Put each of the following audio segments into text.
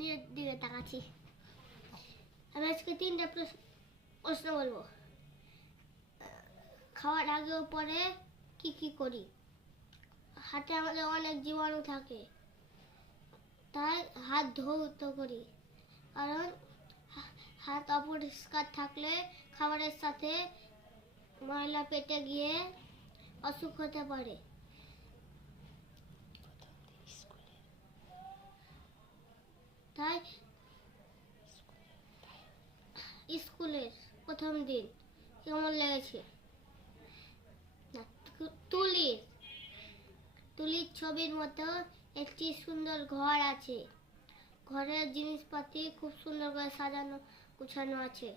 দিকে তাকাচ্ছি। আমি আজকে 3টা প্রশ্ন বলবো। খাওয়ার আগে ও পরে কি কি করি? হাতে আমাদের অনেক জীবাণু থাকে, তাই হাত ধৌত করি, কারণ হাত অপরিষ্কার থাকলে খাবারের সাথে ময়লা পেটে গিয়ে অসুখ হতে পারে। তাই স্কুলের প্রথম দিন কেমন লেগেছে? তুলির ছবির মতো একটি সুন্দর ঘর আছে। ঘরের জিনিসপাতি খুব সুন্দর করে সাজানো গুছানো আছে।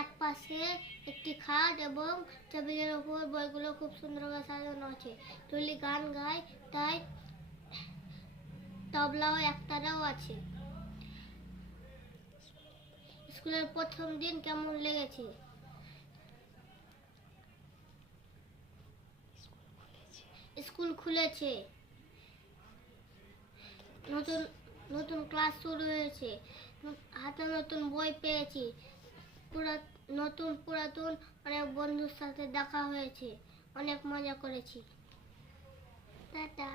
এক পাশে একটি খাট এবং টেবিলের উপর বইগুলো খুব সুন্দর করে সাজানো আছে। তুলি গান গায়, তাই তবলাও একটাও আছে। স্কুলের প্রথম দিন কেমন লেগেছে? স্কুল খুলেছে, নতুন নতুন ক্লাস শুরু হয়েছে, হাতে নতুন বই পেয়েছি, পুরাতন অনেক বন্ধুর সাথে দেখা হয়েছে, অনেক মজা করেছি। টাটা।